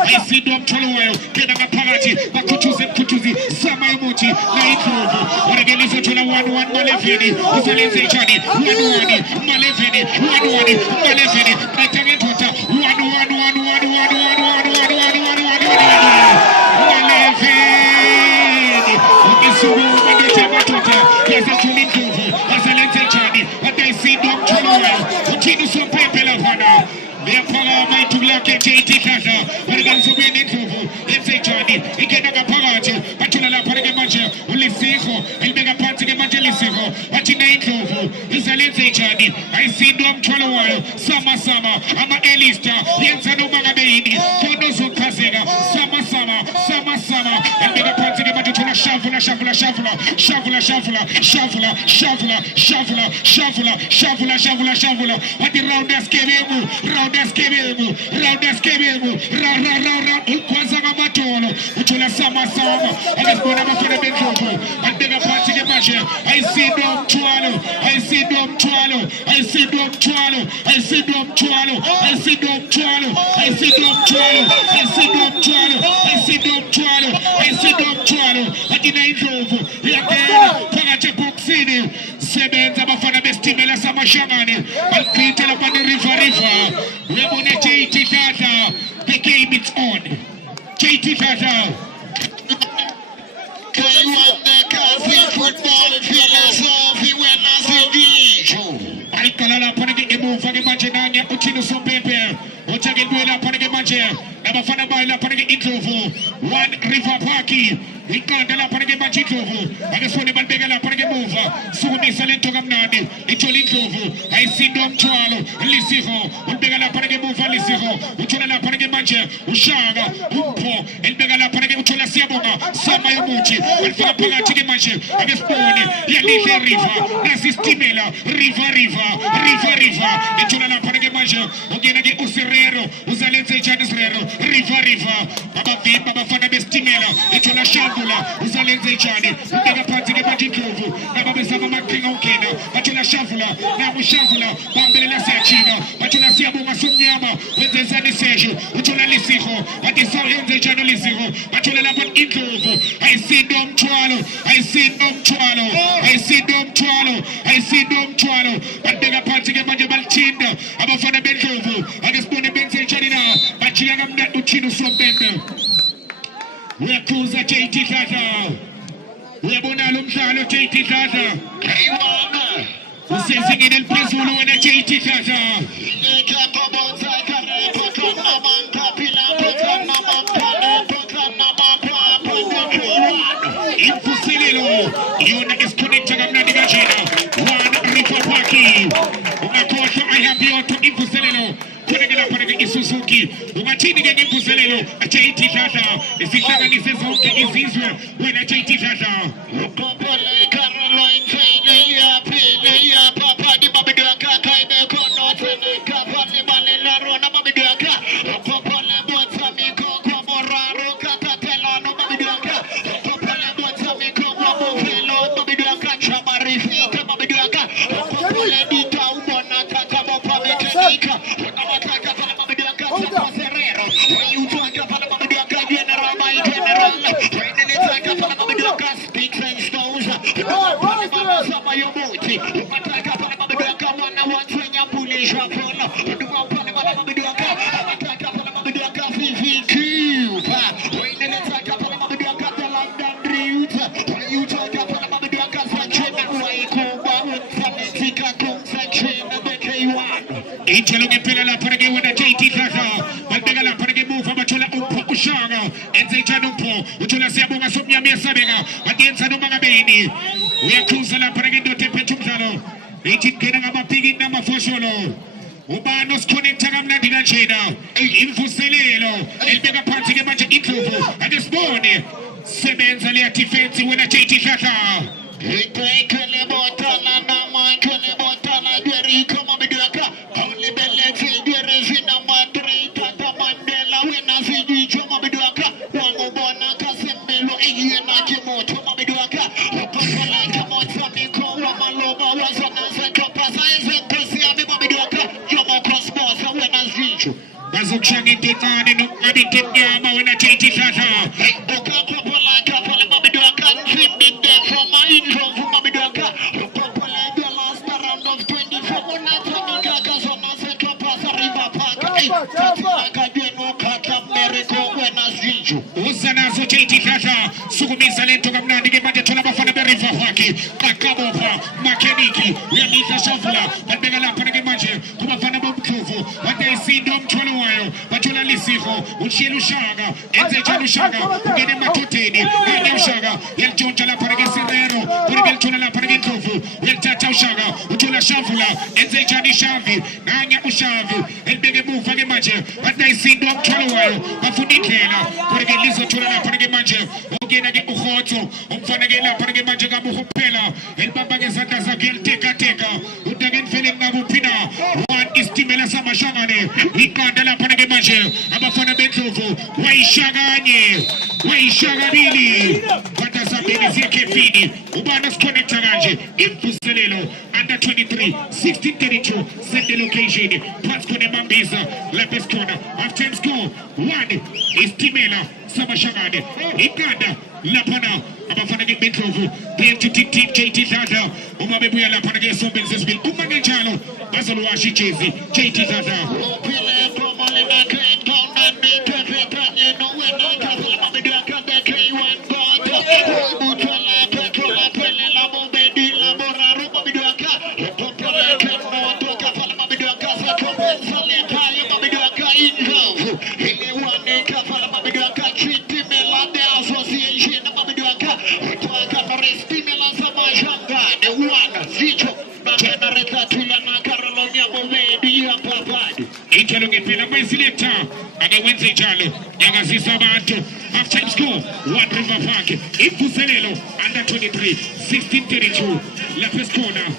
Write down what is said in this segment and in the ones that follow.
I see them Toloyo, Kenanga Parati, Kutuzi, Sama Emoji, Naito, when again is to 1-1 Malevini, Uzalization, 1-1, Malevini, 1-1, Malevini, Natangatota, I see them Toloyo, Sama, I'm a Elista, Yensano Magabeini, Konozo Kasega, Sama, and the party about to shovel, at the round as Kebemu, Kwazama Matolo, Utula Sama, and it's one of the Benzo, and the party Gamasha. I see them Tualo, I see them Tualo, I see them Tualo, I see them Tualo, I see them Tualo, I see them Tualo, I see them Tualo, I see them Tualo, I see them Tualo, at the night over, again, Pagacha Boxini, Sebens Abafana Bestimela Samashamani, and Peter upon the river, Remone JT Tata, the game it's on. JT Tata. Football philosophy when I see I Kalala Panagi Emu Fagimachinania, Uchino Sopepe, Ochagin Panagi Mache, Abafana Baila Panagi Introvo, one River Parky, Ikandala Panagi Machitovo, and the Sony Bandegala Panagi Mova, Sumi Salento Gamnadi, Icholintrovo, I see Dom Tualo, Lisiho, Ubegala Panagi Mova Lisiho, Uchala Panagi Mache, Ushaga, Umpo, and Begala Panagi Uchola Siabonga, Samayamuchi, and Fapanga Chigimache, and the Spone, Yalisa River, Nasistimela, River, Uchala Panagi Mache, Ugenagi Userero, Uzalense Janisrero, River, Baba Fana Bestimela, Uchola Shambula, Uzalense Jani, Uga Pantiga Majikovu, Naba Sama Makina, Uchala Shavula, Namu Shavula, Bambela Sachina, Uchala Siabuma Sunyama, with the Zani Sejo, Uchola Lisiho, at the Saurian de Janolisiho, Uchala Laban Introvo, I see Dom Tualo, I see Dom Tualo, and Bega Pantiga Majabal Chinda, Abafana Bentovo, and the Spone Bense Janina, Bachiagam Net Uchino from Bender. We are Kuza JT Tata, we are Bonalum Salo JT Tata, who says in El Pesulo and a JT Tata. Yuna is connected to Nadigajina. One River Parky. I have the auto Infusello. Connected up with Isuzuki. Umatini again Infusello. A JT Tata. If it's not an Isuzuki, it's Israel. When a JT Tata. Papa, the Babidaka, Kaime, Kono, Kapani, Balila, Rona, Babidaka. Papa, Lebotamico, Komoraro, Catatelano, Babidaka. Intelligent Pilla Parage with a JT Tata, but Begala Parage move from Machula Umpo Ushaga, and the Janumpo, Uchula Sabuma Sumia Sabega, against Sanumagabini. We are Kusala Parage do Tempetuzano, 18 Kenama Pigin number for Solo. Ubanos Konitagam Nadigachina, Infuselelo, El Bega Party Match Introvo, and this morning, Sebens Alia Tifensi with a JT Tata. Come on, Zokshang Itikani no Abitin Mawana Chiti Tata. Okapolaka pala Mabiduaka trimmed from my intro from Mabiduaka. Okapolaka last round of 24 minutes from Gagazona Central Plaza River Park. Tatilaka Deno Kaka Merico Wenaziju. Uzana Zoti Tata. Sukumi Salento Gamnandi Gemate Tolabafana Berifa Haki. Kakabopa Makeniki. Yamita Shavula. And Begala Panagamaje. Kumafana Bumtufu. What they see Dom Choluayo. Batula Lisiho. Uchilu Shaga. Enze Chalushaga. Ugede Matutini. Anya Shaga. Yel Choncha Panagasero. Purgel Chula Panagitofu. Yel Tata Shaga. Utula Shavula. Enze Chani Shavi. Nanya Ushavi. El Bege Mufagamaje. What they see Dom Choluayo. Bafunikena. Purgel Liso Chula Panagamaje. Ogena Get Uhoto. Umfanagela Panagamaje Gamuhopela. El Babage Santa Zakil Teka Teka. Utagen Felim Nabupina. One is Timela Samashangane. Ikandela Panagamaje. Abafana Bentofu. Waishaganye. Waishaganini. Watasabini Zekefini. Ubanas Connectaraje. Infuselelo. Under 23. 1632. Set the location. Pats Kone Mambisa. Lepes corner. Half time score. One is Timela Samashangane. Ikanda. Lapana. Abafana Bentofu. PMT Team JT Tata. Umabebuya Lapana Sombin Zesbil. Umanejalo. Basaluashi Chezi. JT Tata. Wednesday Jalo, Yagasisa Banto, half time score, 1 River Park, Infuselelo, under 23, 1632, Lepes corner.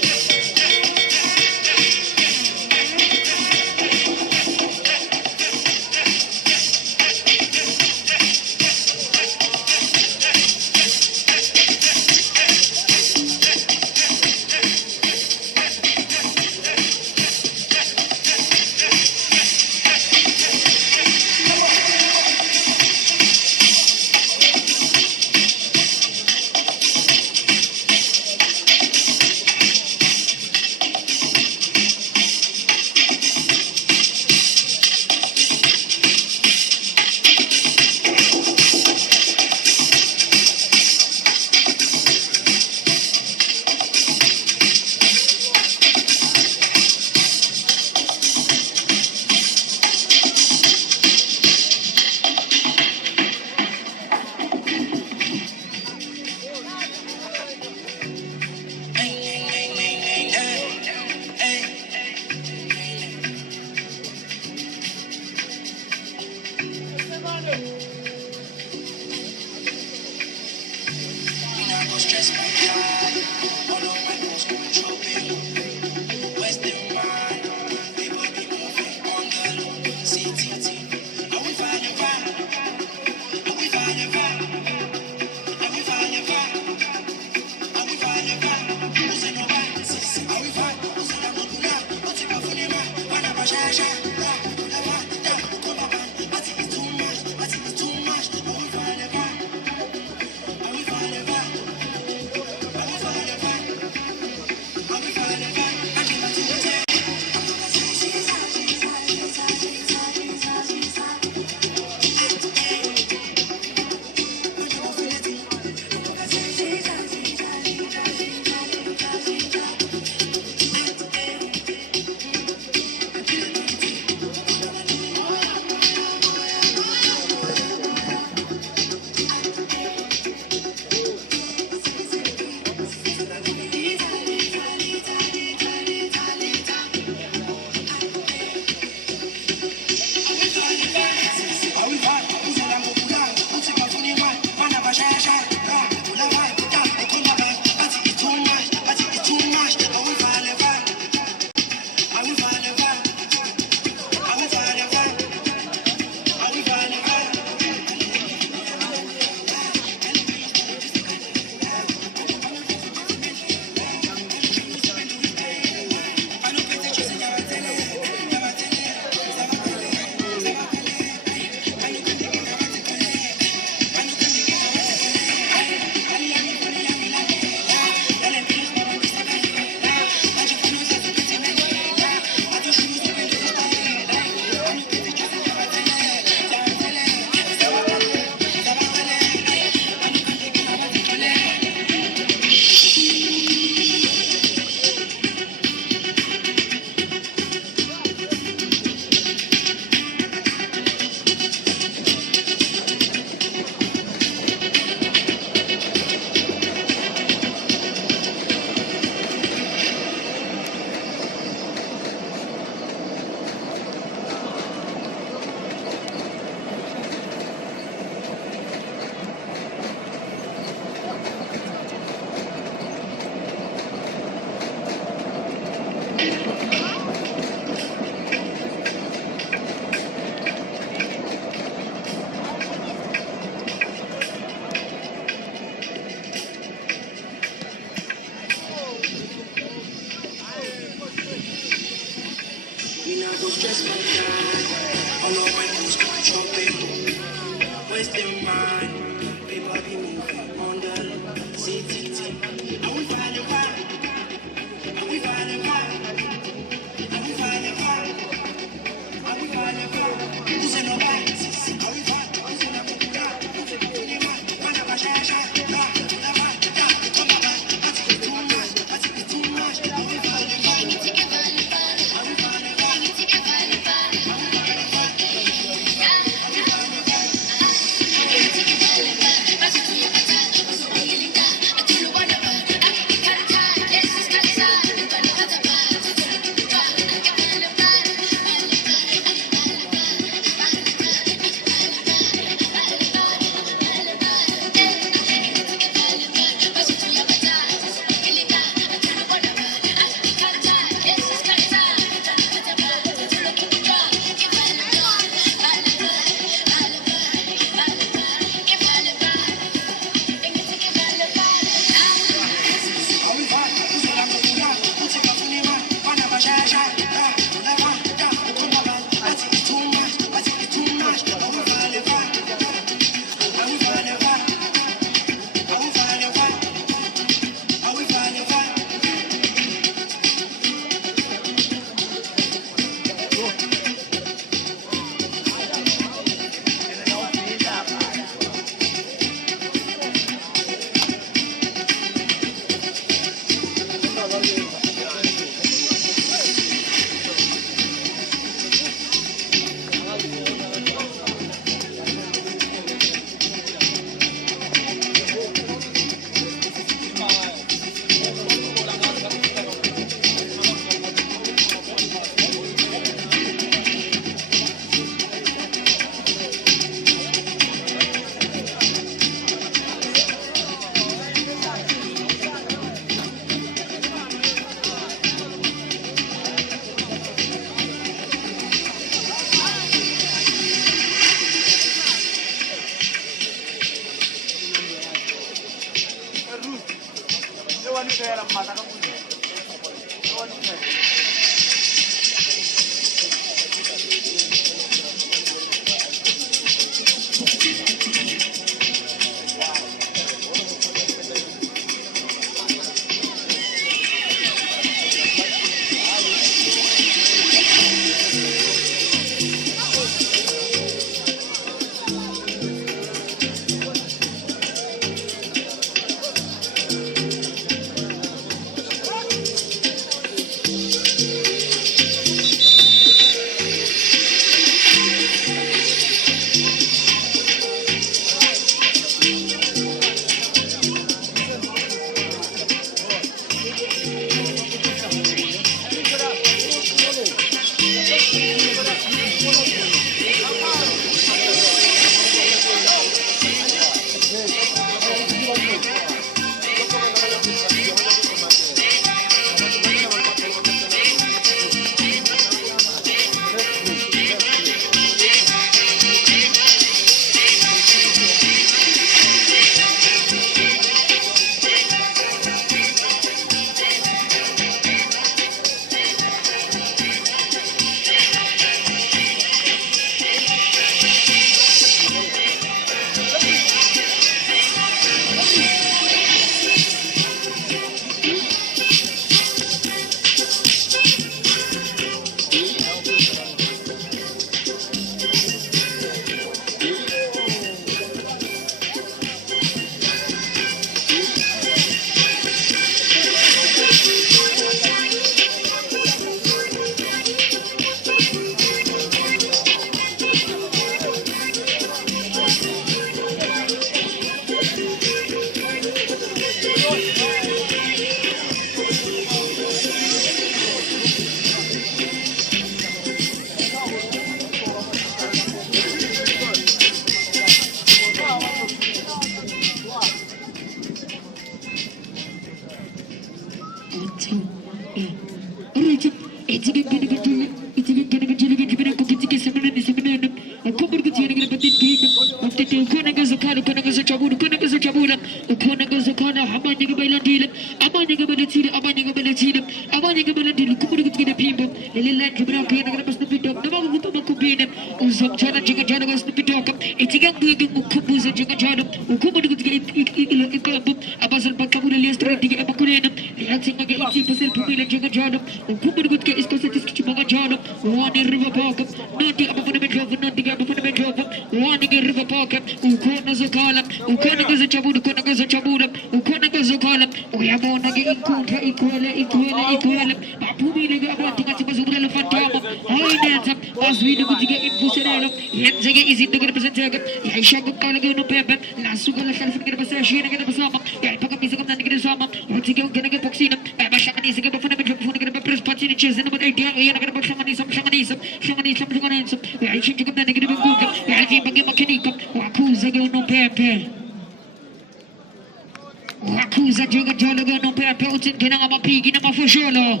Wakuza juga jalaga no pepe utin kinanga mapigi na mafusholo.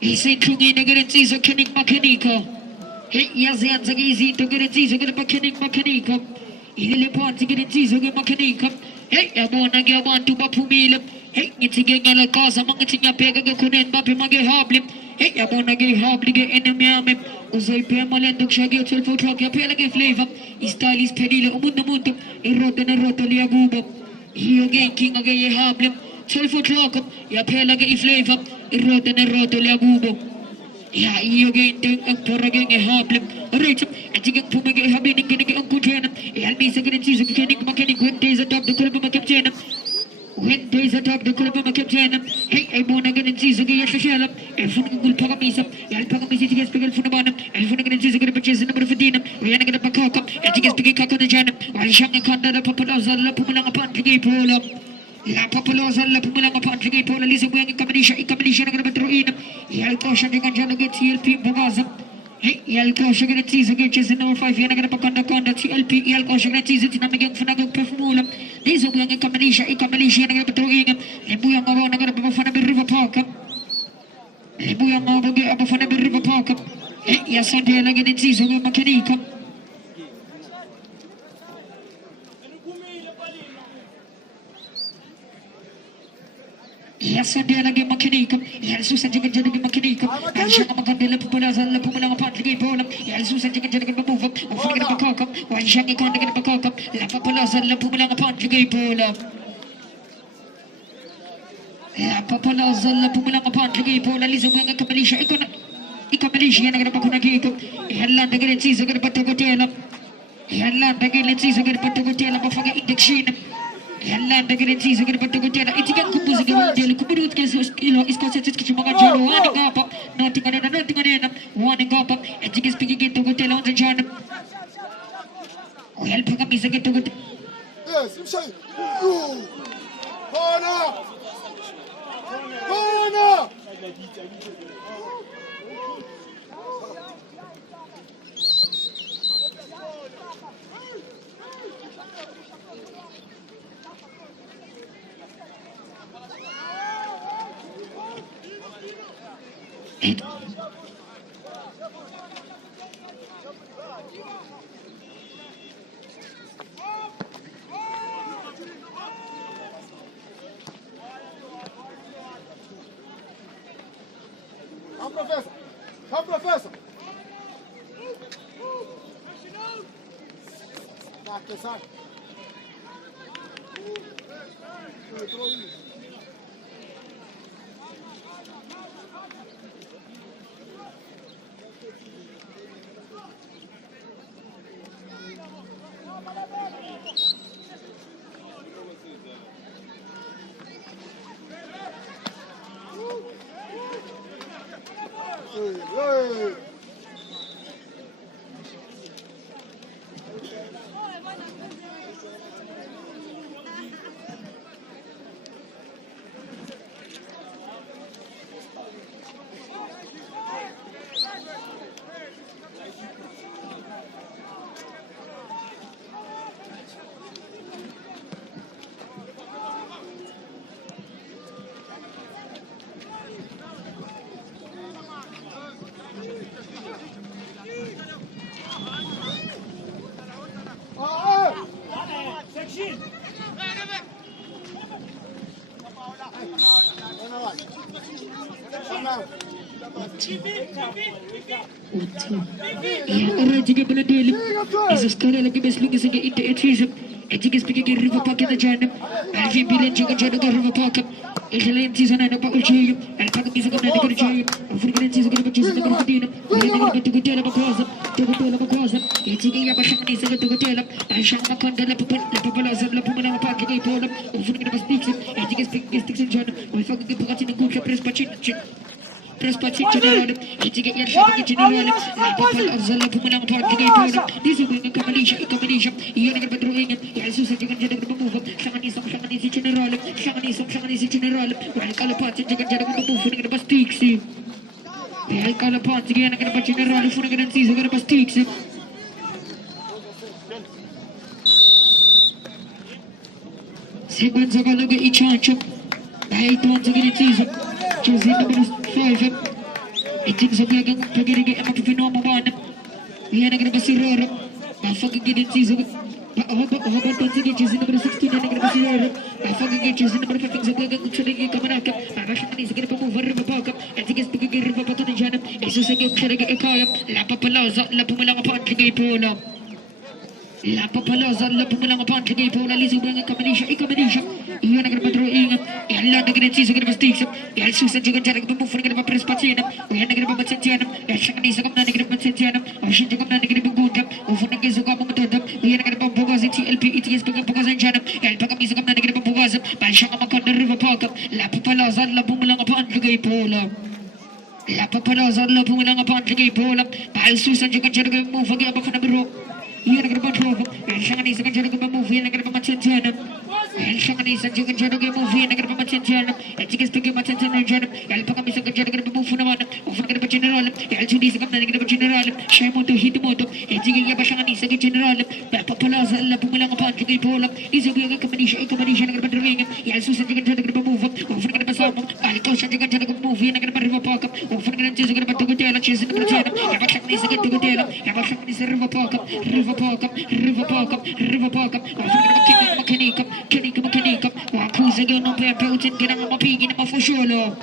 Isi tungi negerenzizo kenik makenika. Hey yazian zagizi to gerenzizo gere makenika. Ile ponti gerenzizo ge makenika. Hey abona ge abantu bapumile. Hey ngitige ngala kaza mangitinya pega ge kunen bapi mage hablim. Hey abona ge habli ge enemiame. Uzoi pe malendo kshage telfo truck ya pela ge flavor. Istalis pedile umundo irroto liagubo. Hiyo gen king age ye hablim 12 o'clock ya pela ge flavor irroto liagubo. Ya hiyo gen ting ang porage ge hablim. Right ajigang pumage habini ge ang kujena. Ya misa ge nsizo ge kenik makenik when days atop the kulba makapjena. When days atop the kulba makapjena. Hey ay bona ge nsizo ge yashashala. Elfun gul pagamisa. Ya pagamisa ge spegel funabana. Elfun ge nsizo ge purchase number fadina. Yana ge pakaka. Ajigas pigi kako de jana. Wa shanga kanda da papaloza la pumulanga pantigi pola. La papaloza la pumulanga pantigi pola lizo buyangi ikamilisha na ge batruina. Ya to shanga jana ge TLP bagaza. Hey, yalko sugar cheese again cheese number 5 yana gonna pakanda TLP yalko sugar cheese tinamigang funagong perfume. These are young ikamilisha yana gonna batruina. Lebuyang abo na gonna pafana bi river park. Lebuyang abo ge pafana bi river park. Hey, yasante yana gonna cheese go makanika. Yasante yana ge makanika. Yalsusa jaga ge makanika. Alshanga makandela pupulaza la pumulanga pantigi pola. Yalsusa jaga ge move up. Ufanga pakaka. Wa shanga kanda ge pakaka. La pupulaza la pumulanga pantigi pola. La papalaza la pumulanga pantigi pola lizo mwanga ikamilisha yana gana pakuna kiko. Yalanda ge nsizo ge patogotela. Yalanda ge nsizo ge patogotela mafanga indexina. Yalanda ge nsizo ge patogotela itiga kubuzi ge wandele kubudut ke ilo iskosetis kichimanga jolo wani ngapa notinganena wani ngapa itiga spiki ge togotela onza jana. Oyal pagamisa ge togotela. Yes, imshay. Corner. Come, Professor. Come, Professor. Back to side. Hey. Alright, you get daily. Is a story like a best look is into a treason. And you can speak again, River Park in the Janum. And if you believe you can join the River Park, it's a lane season and a bottle chain. And Park is a good night to join. And for the season, going to choose the Gordina. We are going to go tell them across them. To go tell them across them. It's a game of Shaman is to go tell them. I shall not condemn the Papalas and the Pumana Park again for them. And for the speaks, and you can speak this sticks in John. We forget the Pugatti and Gusha Press Pachin. Prespachi general, etiquette and shaggy general, like people of Zala Pumana Park again. This is a combination, you're never drawing it. Yes, you said you can get a move of Shaman is general, Shaman is general. Well, Calapati, you can get a move for the Bastixi. Well, Calapati again, I get a general for the season, get a Bastixi. Sequence of a look at each other. I don't get it season. Choose number 5. It is a big forgetting a phenomenal one. We are going to see Rora. I fucking get it season. I hope to get you number 16 and I'm going to see Rora. I fucking get you number 15. So going to come up. My Russian is going to move over River Park. And he gets to get River Park to the Janum. It's just a game to get a call. La Papaloza, La Pumala Park to get Polo. La Papaloza, La Pumala Park to get Polo. Lizzie Wing, a combination. You are going to throw in. You're not going to see the sticks. You're Susan, you can take a move for the press patina. We are going to go to Santianum. You're Shani, some negative Santianum. Or she took a negative good. Or for the case of Commodore. We are going to go to LP, it is Pugaz and Janum. And Pagamis of negative Pugaz. By Shamakan, the River Park. La Papaloza, La Pumala upon the gay polo. La Papaloza, La Pumala upon the gay polo. By Susan, you can take a move for the upper from the rope. You're going to go to Shani, you can take a move here and get a Santianum. And Shamanis and you can join a movie and a grab of Machinjanum, and you can speak of Machinjan and Janum, and Pakamis and Janagan to move from one, over the general, and to this negative general, Shamo to hit moto, and you get Bashanis and general, Papalas and La Pumala upon to get Pola, is a good combination of the ring, and Susan you can take a move, over the Basamo, and Kosha you can take a movie and a grab of River Park, over the Nancy to go tell a chase in the Janum, and Bashanis again to go tell, and Bashanis River Park, over the Mechanic, Wakuza no paper, get on my pig in my fosolo.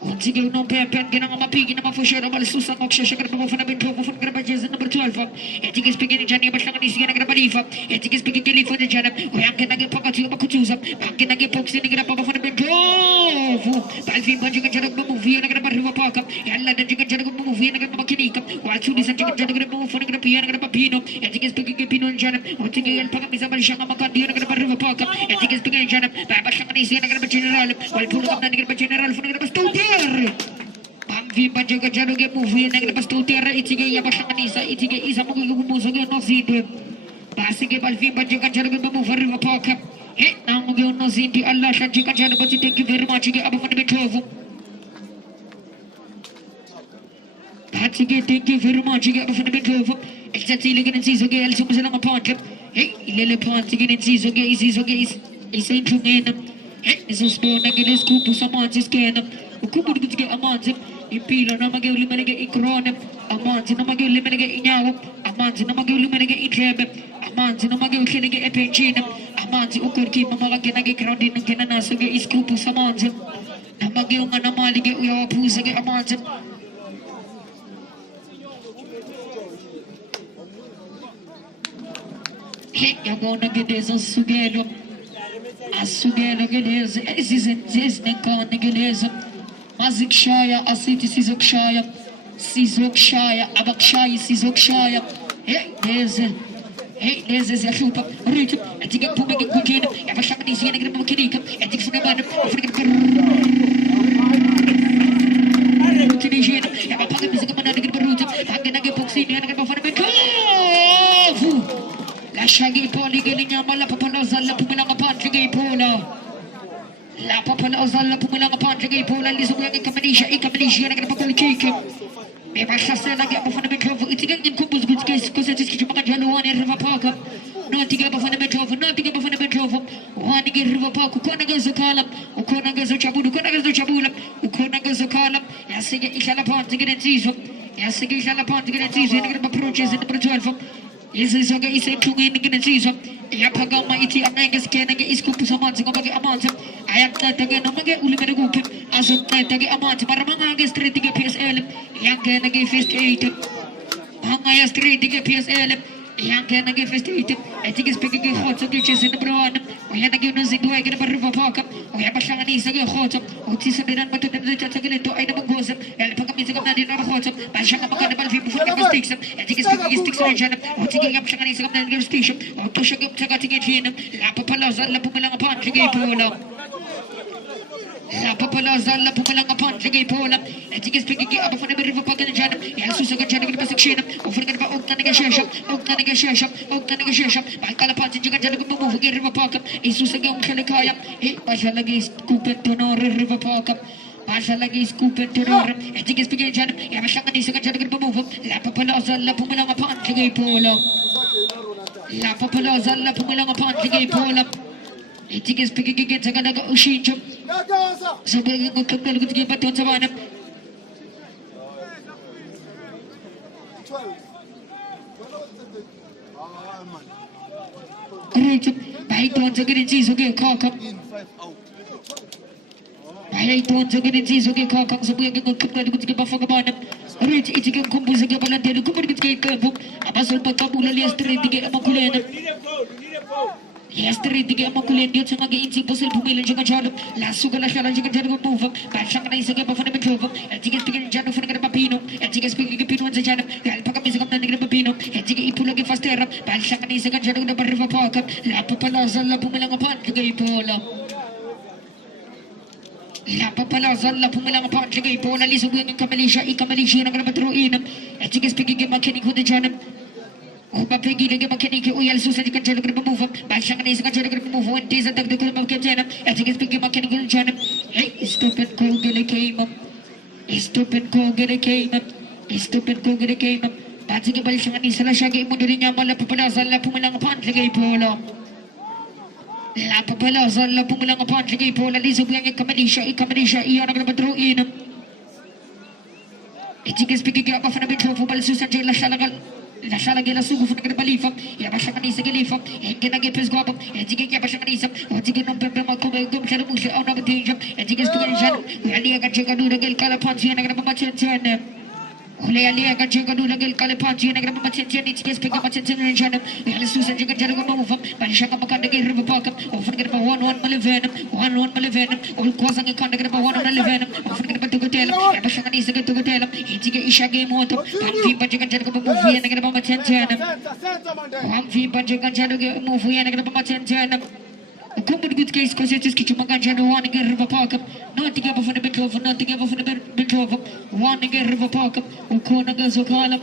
Once again, no paper, get on my pig in my fosolo, but Susan Moksha from a bit of Grabajas number 12. And you can speak in Johnny Bashanis and Grabadifa, and you can speak in for the Janam, where I'm going to get pocket to Bakutuza, I'm going to get pokes in the Grab of a bit of Palfi, but you can get a movie and a Grab River Park, and let you can get a movie and a Grab Mechanic, while soon as you can get a move for a Grapian and a Papino, and you can speak in Pino and Janam, once again, Pakamisa Shamakandi and a Grab River Park, and you can speak in Janam, Babashanis and a Grab General, while pulling up the Grab General for the Grab Studio. Pamvi Banjoga Januga movie and a Stutera, Itige Yabashanisa, Itige is a Mugumusogano Zid. Passing a Palfi Banjoga Januga move for River Park. Hey, now Muguno Zindi, Allah Shajika Janabati, thank you very much. Above the Betrovo. Patsy, thank you very much. Above the Betrovo. It's a Tiligan and Ciso Gale, Susan upon him. Hey, Lily Pontigan and Ciso Gaze, Ciso Gaze, a central man. Hey, this is Spawn, I get a scoop of some on this can. Kubu to get a month. Impilo na mag-ulimanige ikronem. Amanzi na mag-ulimanige inyawap. Amanzi na mag-ulimanige itrebe. Amanzi na mag-ulimanige epenchinem. Amanzi ukurki mamakaginage groundin ng kinanasage iskupu sa amanzi. Na mag-iunga na malige uyawapusage amanzi. Yagona gedeza sugelo. Asugelo gedeza. Esizin kan gedeza. Mazikshaya asiti sizokshaya. Sizokshaya abakshaya sizokshaya. Deze is echt super. Ruud, en die gaat probeer goed in. Ja, waarschijnlijk zien ik hem kijken. En die van de man of ik hem ja, maar pakken ze komen naar de route. Hangen naar de boxing en gaan van de kaf. La shagi poli gelinya mala papala zalla pumila pantri pola. La papala zalla pumila pantri pola lisu yang kamanisha ikamanisha na gaan pakul kike. Me basta sela ga van de metro itiga in kumbus gut kes kosetis ki chuma jalwan river park. No tiga van de metro, no tiga van de metro. Wani ge river park ko na ga zakala, ko na ga zachabudu, ko na ga zachabula, ko na ga zakala. Ya sige ishala pant ge ntizo. Ya sige ishala pant ge ntizo ni ga approaches in the 12. Isi soga isi tungi ni ge ntizo. Ya pagama iti amenge skena ge iskupu samanzi ngomage amanzi. Ayak na tage no mage ulimere gupe. Azut na tage amanzi maramanga ge street ge PSL. Yang kena ge first aid. Hanga ya street ge PSL. Yang kena ge first aid. Etik speaking ge khotso ge chese ne broan. Oya na ge no zindwa ge na river park. Oya bashanga ni sage khotso. Uti sabiran mato dem ze chacha ge to ay na magosam. El pagam ni sagam na din na khotso. Bashanga makana bal fi bufur ge sticks. Etik speaking ge sticks na jana. Uti ge bashanga ni sagam na ge station. Oto shage chaga ge chin. La papala zalla pumalang pan ge pola. La papala zalla pumalang pan ge pola. Etik speaking ge aba fana river park na jana. Ya susa ge jana ge pasikshina. Ofur ge ba okta ge shasham. Okta ge shasham. Okta ge shasham. Bakala pan ge jana ge move ge river park. Isusa ge umkhale kaya. E bashala ge scoop tonor river park. Bashala ge scoop tonor. Etik speaking jana. Ya bashanga ni saga jana ge move. La papala zalla pumalang pan ge pola. La papala zalla pumalang pan ge pola. Etik speaking ge jaga ga ushinjo. Sabi ko kapal ko ge baton sa banam. 12. Richard, baik tuan jaga ni cheese okay kakak. Baik tuan jaga ni cheese okay kakak. Sabi ko kapal ko ge bafa banam. Rich itik ko kumbu sa ge balan delu ko ko ge kabu. Abasol pagkabula li street ge amakulena. Yesterday dige amakulen dio sa magi insi posel pumila juga jalo lasu gala shala juga jalo move bashang na isa ge bafana metro etige speaking jano fana ge papino etige speaking ge pino jano gal paka misa kam na ge papino etige ipula ge first era bashang na isa ge jano ge river park la papala zalla pumila ngapan ge ipola la papala zalla pumila ngapan ge ipola lisu ge kamalisha ikamalisha na ge metro in etige speaking ge mechanic ho de jano Bapegi lagi makin ke uyal susah jika jalan kerja move bashang ni sekarang jalan kerja move one days tak dekul makin jalan etik speaking makin gul jalan hey stupid ko gele came up stupid ko gele came up stupid ko gele came up baji ke bashang ni salah shagi mudirinya malah papala zalla pumalang pan lagi pola la papala zalla pumalang pan lagi pola li subyang ikamanisha iya nak betru in etik speaking apa fana betru fubal susah jalan shalagal la shala ge la sugu funa ge balifa ya bashaka ni se ge lifa ge na ge pes go ab ge ge bashaka ni sam ge no pepe ma ko be gum shara mushi ona btinja ge stu ge jan ali ga che ga du ge kala panchi na ge ma chen chen ole ali ga che ga du ge kala panchi na ge ma chen chen ni ge speak ma chen chen jan ali su se ge jan ge ma move bashaka ma kan ge river park offer ge ma 1 maleven ol ko sang ge kan ge ma 1 maleven offer ge ma tu hotel ya bashaka ni se ge tu hotel ge isha ge mo to pan fi pa ge jan ge ma move na ge ma chen chen Ham fi panjang jano ge move ya na pa chen chen kumbud gut ke isko se tis ki chuma jano wan ge river park no tiga pa fana metro no tiga pa fana metro wan ge river park ko na ge zokala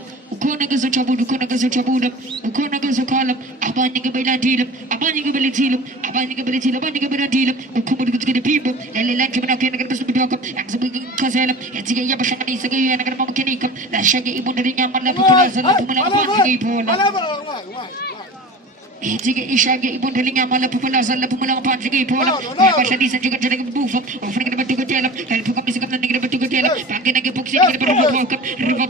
ko na ge zochabudu ko na ge zochabudu ko na ge zokala abani ge bela dilam abani ge bela dilam abani ge bela dilam abani ge bela dilam kumbud gut ke people le la jibna ke na ge pasu bidok aksabu ge kasalam etiga ya bashaka ni sege ya na ge makinika la shage ibundirinya mala popula zala pumala pa ge pola Jika isyaga ibon daling amala pupalasan la pumalang pan sige pola ya pasha di sanjika jada ke bufa offer ke batu ke telam help ko bisa kam nigre batu ke telam pangke nage poksi ke river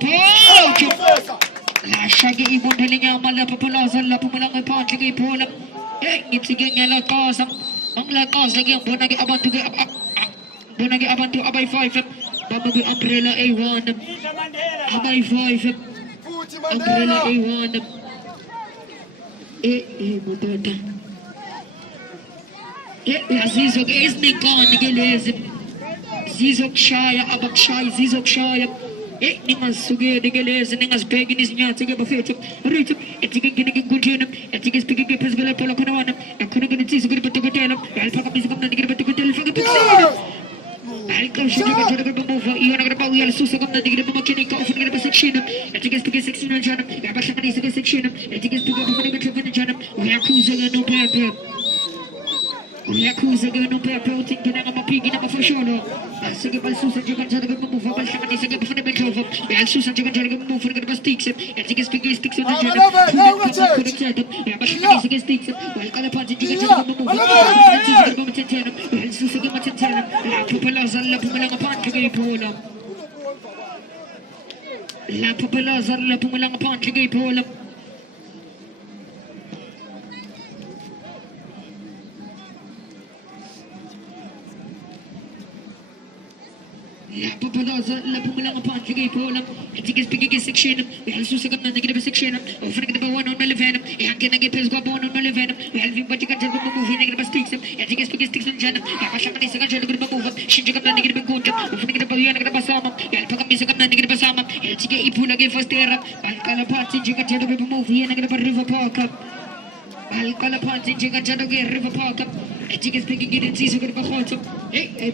la shage ibon daling amala pupalasan la pumalang pan sige pola itige ngala kosam mangla kos lagi bonage abantu ke bonage abantu abai 5 babu umbrella A1 abai 5 umbrella A1 mutata Zizok isni kan gelezim Zizok shaya abak shay Zizok shaya ningas suge de gelezim ningas beginis nyati ge bafetum ritum etige ginigin guljenum etige spigge pesgala pola konawanam ekuna gin zizok ge betugetelam alfa kapis kam ndigre betugetel faga pixel Alka shudi ke jada ke move iyo na graba uyal susa kam ndigre makini ka ofin graba section etige spigge section janam ya basha kani section etige spigge ofin graba janam ya kuza no pepe ya kuza no pepe utin kina ngama pigi na mafasholo sige bal susa juga jada ke move basha kani sige ofin graba jova ya susa juga jada ke move ofin graba sticks etige spigge sticks na janam ya basha kani sige sticks wal kala paji juga jada ke move susa ke macam pupala zalla pumalang pan kagay polam la pupala zalla pumalang pan kagay polam la pupala zalla pumalang pan kagay polam etige spigge section ya susa kam na nagre section offer ke ba 111 ya ke nage pes go 111 ya vi bati ka jada move nagre sticks etige spigge sticks jana ya pasha kani saka jada gurba move shinja kam na nagre gunta offer ke ba ya nagre basama ya pa kam saka na nagre basama etige ipula ge first era alkala party jiga jada gurba move ya nagre river park alkala party jiga jada ge river park etige spigge ge nzizo gurba khoto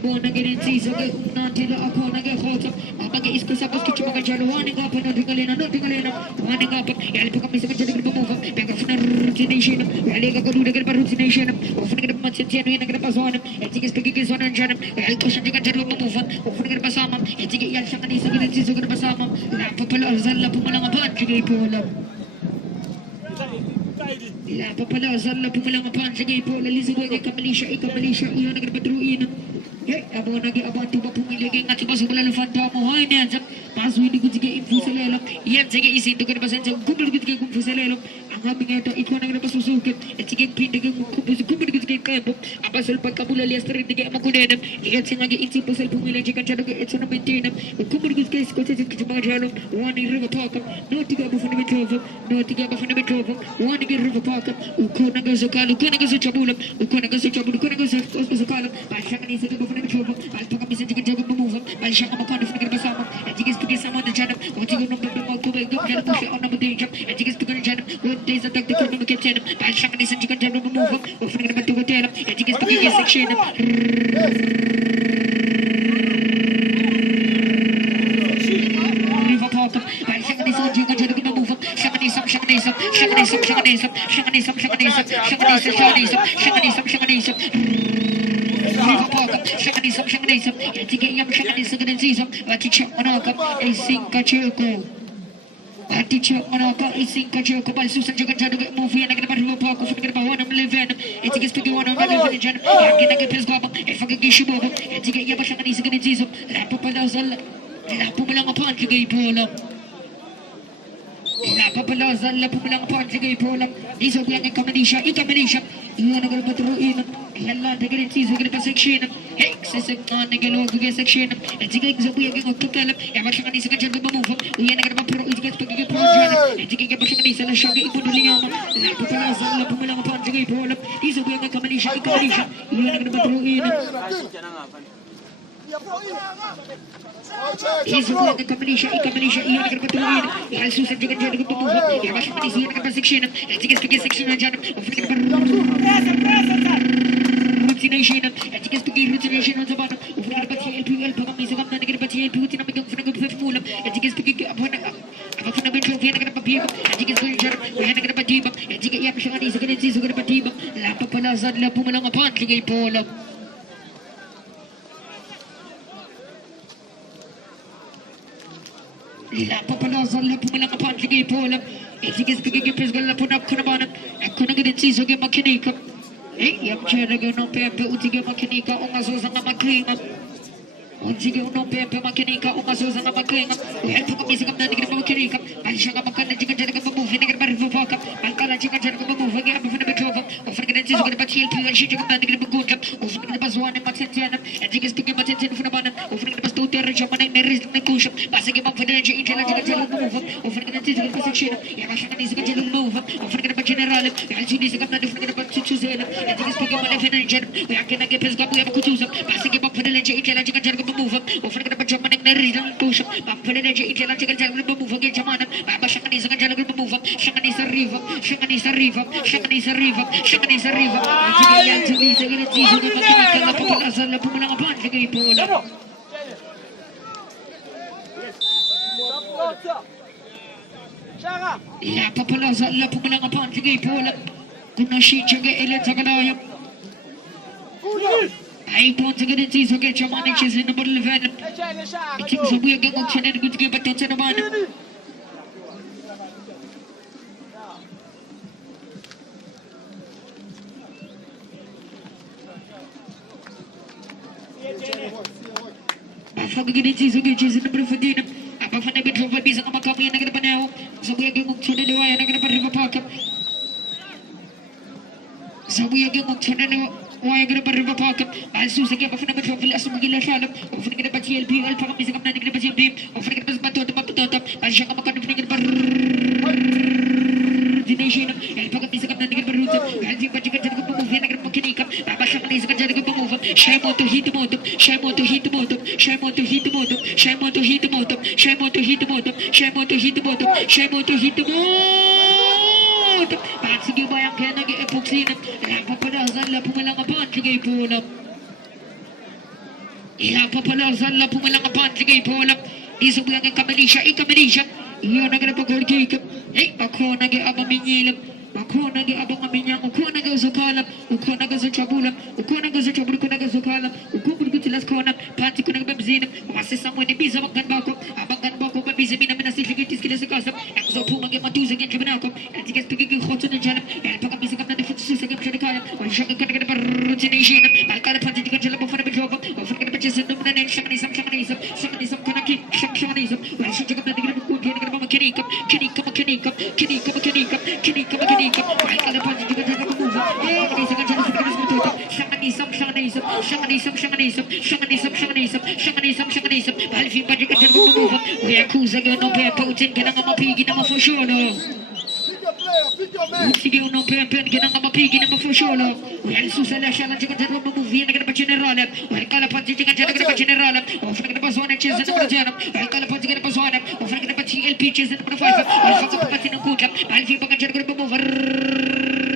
bona ge nzizo ge unatila akona ge khoto abage isko sabos ki chuma jalo wani ga pa no dingalena wani ga pa ya pa kam saka jada gurba move pega funa rutination ya le ga kodu de rutination offer ke ma chetiano ya nagre basona etige spigge ge zona jana alko shinja jada gurba move offer ke basama etige ya shakani saka nzizo gurba basama la popala zalla pumalang pan ge pola La papala zalla pumalang pan sige pola lizugo ge kamalisha iyo nagre badruin abo nage abantu bapumilege ngati basubula lufanta mo hayne anjam paswidi gujige infuselelo yen sige isi to gere basenje gubul gujige infuselelo anga mingeto iko nagre basusuke etige pindege gubul gujige kampo abasol pakabula liastre dige makudene yen sinage inti posel pumilege kanchado ge etsono mentina gubul gujige skote dige jalo wani river park no tige abafune betrovo wani ge river park uko nage zokalu uko nage zochabula uko nage zokala bashakani sige bafune betrovo alpa kam sige jago move bashaka makana fune basama etige spige sama de jana otigo no bebe makuba go jana push on no de jam etige spige jana good days attack the corner kitchen bashaka sige jago move ofune betu hotel etige spige section river park bashaka sige jago move shakani sam Shakadisam, etige yam shakadisam gadisam, aticha manaka, esinka cheko. Aticha manaka, esinka cheko. Bal susan jaga jadu movie na gana river park, often gana bawanam leven. Etige spigi one on leven jan, yagina ge pes baba, efaga ge shiboba, etige yam shakadisam gadisam, la papala zalla, la pumalang pan kagay pola. La papala zalla pumalang pan kagay pola. Iso yang ikamanisha, iyo nagre badruin. Yalla tegere cheese gere section section on gelo ge section etige example ge hotel ya basha kani saka jago move uya nagre pro uge spege pro jana etige ge basha kani sala shoge ibuduliya la pupala zalla pumala pan ge bola iso ge kamanisha iyo nagre badruin iso ge kamanisha iyo nagre badruin ya susa ge jago move ya basha kani sala ge section etige spege section jana rutination etige spigi rutination on zabana ufra bati LPL pagam isa kam nagir bati LPL tina megam funa gum mulam etige spigi abana abana betro via nagir papier etige spigi jar via nagir bati etige ya pishani isa gane zisu gane bati la papala zadla pumalang pan ligay polam la papala zadla pumalang pan ligay polam Etikis piggy pes gala put up Kunaban, a Kunagan Zizo Makinika. Yam Chadago no Pepe Utiga Makinika, Omazos and Maklima. Onziga no Pepe Makinika, Omazos and Maklima. We had to come music of the Makinika, and Shagamakana Chicken Jericho moving in the River and Kala Chicken Jericho moving up in the Beethoven, offering it is with a chill to a shit of the Good, offering the Bazuan and Matatiana, and Tigas picking Matan from Abana, offering the Bastu Rajaman and Neris and Kusha, passing up for the intelligent move, offering the physical position, Yamashan is a general move, offering the general, and Judy is a different about to choose, and Tigas picking one and we are going to get his gobble of Kutuza, passing up for the intelligent general move, offering the German and Neris and Kusha, for the intelligent general move against Jamana, Babashan is a general move, Shangan is a river, Shangan is a river, Shangan is a river, Shangan is a river, and to be the season of the Pumala and the Pumala Plant again. La Papalaza, La Pumala Plant again, Pola, Kunashi Chaga Eletagaya. I want to get into so get your managers in the middle of it. I think so we're going to good to give a touch of the Pagigiti so get in the Brufadina. I'm a bit of a piece of Macami and a Panel. So we are going to the way and a River Park. So we are going to the way and a River Park. As soon as I get off a bit of a Gila Shalom, offering a GLP, I'll probably become a negative beam, offering a Batota, as Nation, and Pagapis of the Nigaruta, and the Pachikan Vinegar Mokinika, Babashan is a Jericho move, Shamo to hit the motor, Shamo to hit the motor, Shamo to hit the motor, Shamo to hit the motor, Shamo to hit the motor, Shamo to hit the motor, Shamo to hit the motor. That's give by a Canada Epoxina, and Papalas La Pumalanga Pantigay Pola. Yeah, Papalas La Pumalanga Pantigay Pola. Is a young Kamanisha, you're not going to go cake. Eh, a corner get Abaminium, a corner get Abaminium, a corner goes a column, a corner goes a Chabula, a corner goes a Chabula goes a column, a couple go to last corner, Panty Kuna Babzina, was someone in Biza Ganbako, Abanganbako, Babizamina, and Sificatis Kilasakasa, and so Puma get Matus against Jabanaco, and he gets picking hot on the jam, and Pagapis of the different against Shadakaya, or Shaka can get a routine, I got a Panty Jalapa for the job, or forget the purchase and Shamanism, Shamanism, Kanaki, Shamanism, where she took up the Kinika, I got a bunch of move. Shamanism, Alfie Patrick move. We are Kuzaga no pair potent, get on my pig in a for sure. Sigil no pair pen, get on my pig in a for sure. We are Susana Shana Chicken movie and get a general. We call a Patrick and get a general. Or forget the Bazona chess and the General. I call a Patrick Bazona, or forget the GL peaches and the Professor. I forgot the Patina Kuta, Alfie Patrick move.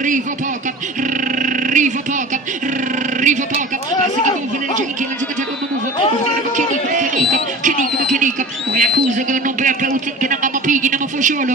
River Park, River Park, River Park. I think I'm over the Jake and Kinika, where Kuzaga no bear pelting, and I'm a pig in a for sure.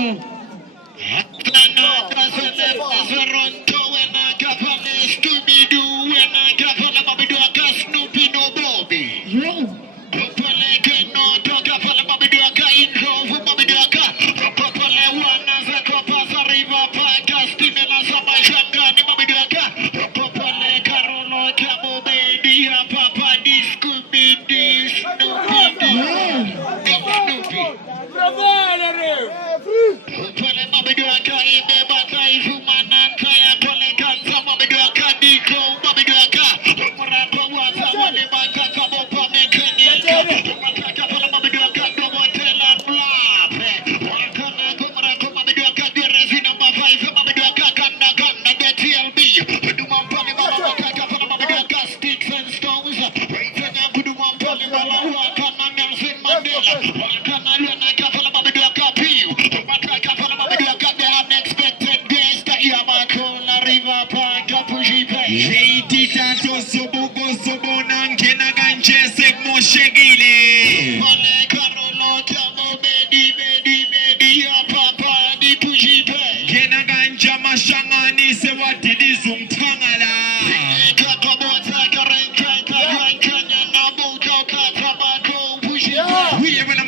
We have a 011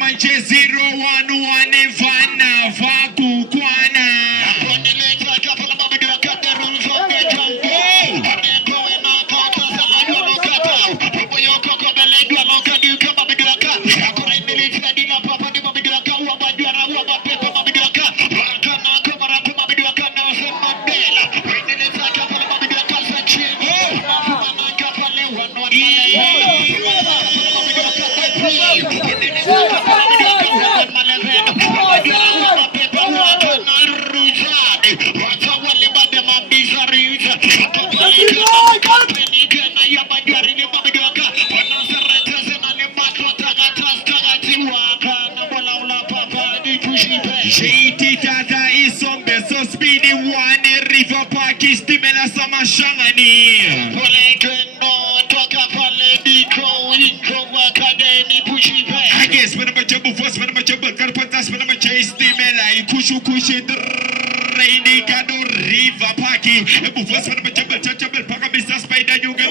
Vana Vaku Kwana. JT Tata isombe so speedy one River Park istimela sama shangani. I guess when I'm a jumbo first, when I'm a jumbo carpatas, when I'm a chase stimela, kushu kushi rainy kado River Parky. And first when I'm a jumbo touchable Pakamisa spider, you get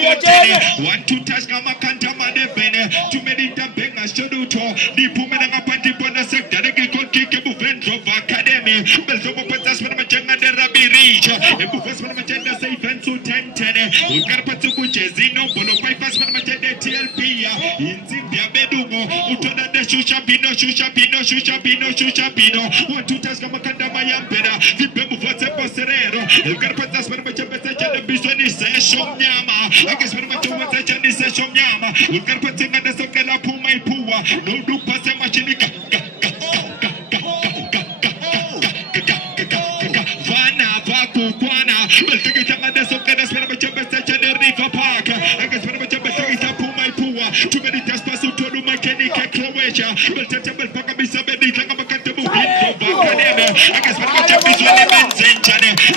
one one two touch Kamakanta Madebene, too many tamping as Shoduto, the Pumana Panti Pona sector, the good kick of Academy, Belsomo Patas when I'm a Jenga de Rabi Reach, and first when I'm a Jenga safe and so 10-10, we got Patuku Zino, Polo Pipers when I'm a Jenga TLP, in Zimbia Bedumo, Utona de Shushapino, one two touch Kamakanda Mayampeda, the Pemu for Seposerero, we got Patas when I'm a Jenga the Bisoni Session Yama, I guess when I'm a Jenga Session Yama, we got Patinga the Sokela Puma Pua, no do Pasa Machinica. Too many tests pass to do mechanic Croatia. But Temple Pacabisa Bedi Takamakatabu Academy. I guess what is when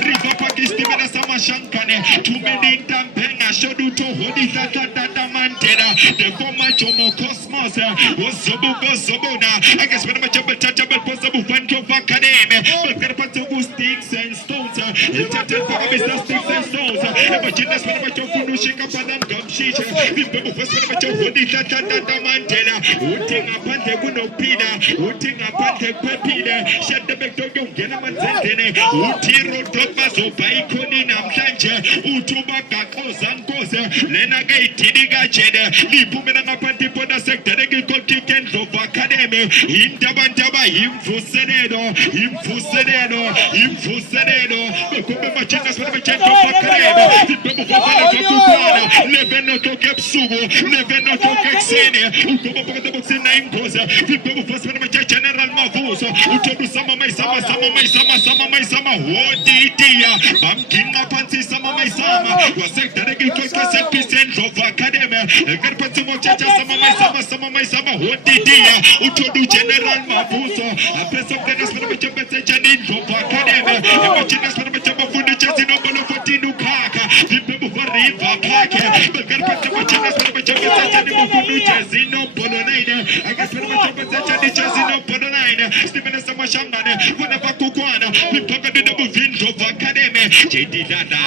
River Pakistan Sama Shankane. Too many Tampena Shoduto Hodita Mantena. The former Chomo Cosmos was Sobona. I guess when I'm a Temple possible Fanto Academy. But Carpatu sticks and stones. Temple Pacabisa sticks and stones. But Jinas when I'm a Chofu Shika Padam Gamshisha. The people first when I'm a Chofu. Mantela, Uting upon the Gunopina, Uting upon the Pepina, Shed the Bectogo, Genaman Sentene, Utiro Tomaso, Baikonina, Sanche, Utubaka, Kosankosa, Lenagay, Tidiga Cheda, Lipumena Pantipona sector, the Kickens of Academy, Intabantaba, Infusenedo, Kumachinas for the Check of Academy, the people for Leveno to Capsugo, Leveno to Caxene, the people for General Mavus, Utobu Sama, what did Bamkina Pansi Sama, was secretary of Academy, and Carpatimo Chacha Sama, what did Utobu General Mavuso, a person of the Janin of Academy, and Machinas for the Furniture in Obolo Fortinu Kaka, the people for River Kaka, the Carpatimo Chanas for the Zino Polonine, I guess when I'm Zino Polonine, Stephen Samashangane, whatever Kukwana, we talk about the double vintage of Academy, JD Dada.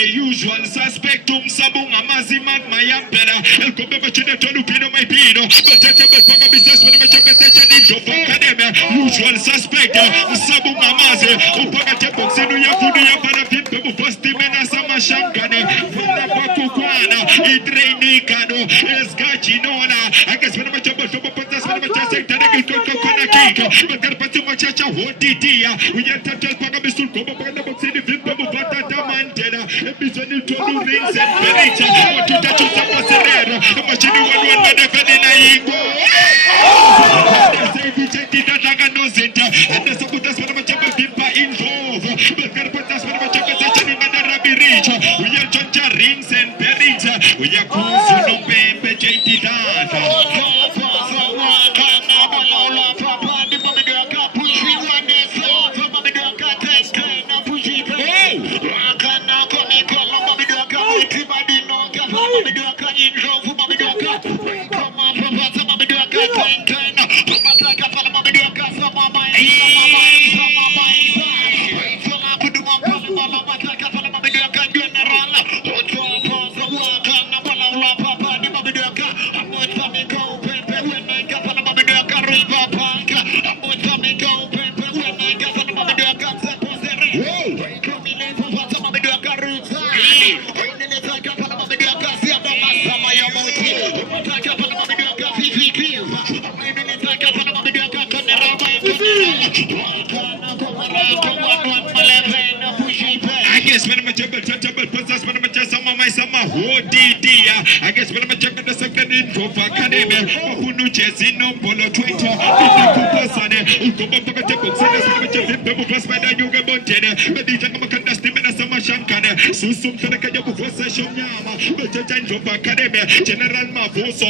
Usual suspectum sabunga mazimag mayampera el kobe chine tolu pino my pino but paka business when Academy usual suspect sabunga maze upaka tebox inu ya fudu ya para pimpe first mena sama shankane funa bakukwana itreni kano esgachinona I guess when I'm jumbo patas when I'm sector de kokona kika but karpatu machacha hoditia we enter paka bisul kobe paka box inu pimpe bata mantela episode to do things and perita what to touch up a sereno the machine one the fedina ingo say we check it out like no center and the sabutas for the chapa pimpa involve the carpatas for the chapa touching in the Rabi Reach we are Georgia rings and perita we are Kuzu no Pepe JT Data I guess when I'm a jumble, possess when I'm a just some of my summer, who did I guess when I'm a jumble the second info for academy, who knew Jesse no polo 20, 50 person, who come up with the books and the people plus by the yoga mountain, but the Jamakan Stimina Sama Shankana, Susum Tanaka for session Yama, but the time for academy, General Mafuso,